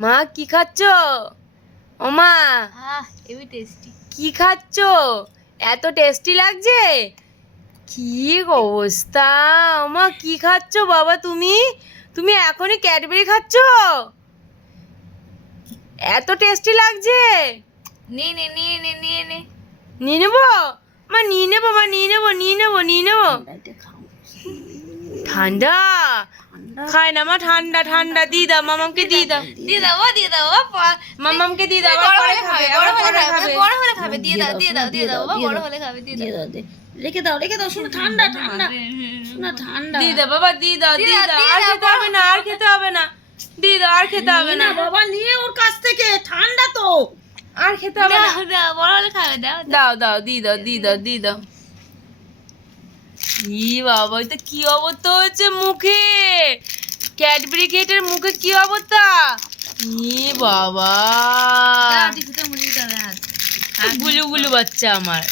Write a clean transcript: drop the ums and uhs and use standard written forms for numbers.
মা কি খাচ্ছ? ও মা হেভি টেস্টি। কি খাচ্ছ? এত টেস্টি লাগছে? কি অবস্থা! ও মা কি খাচ্ছ বাবা তুমি? তুমি এখনই ক্যাডবেরি খাচ্ছ? এত টেস্টি লাগছে? নিয়ে নে নিয়ে নে নিয়ে নে। নিয়ে নেবো মা, নিয়ে নেবো মা, নিয়ে নেবো নিয়ে নেবো নিয়ে নেবো। ঠান্ডা খায় না মা, ঠান্ডা ঠান্ডা। দিয়ে দাও মামামকে, দিয়ে দাও দিয়ে দাও দিয়ে দাও। মামামকে দিয়ে দাও, আবার পরে খাবে, আবার পরে খাবে। বড় হলে খাবে। দিয়ে দাও দিয়ে দাও দিয়ে দাও। বড় হলে খাবে। দিয়ে দাও। রেখে দাও রেখে দাও, শোনো ঠান্ডা ঠান্ডা, শোনো ঠান্ডা। দিয়ে দাও বাবা, দিয়ে দাও দিয়ে দাও। আর খেতে হবে না, আর খেতে হবে না। দিয়ে দাও, আর খেতে হবে না বাবা, নিয়ে ওর কাছ থেকে, ঠান্ডা তো। আর খেতে হবে না। দাও বড় হলে খাবে। দাও দাও দাও, দিয়ে দাও দিয়ে দাও দিয়ে দাও। ই বাবা, এটা কি অবস্থা হয়েছে মুখে! ক্যাডবেরি কেটের মুখে কি অবস্থা! ই বাবা, মুড়ি দাও। গুলু গুলু বাচ্চা আমার।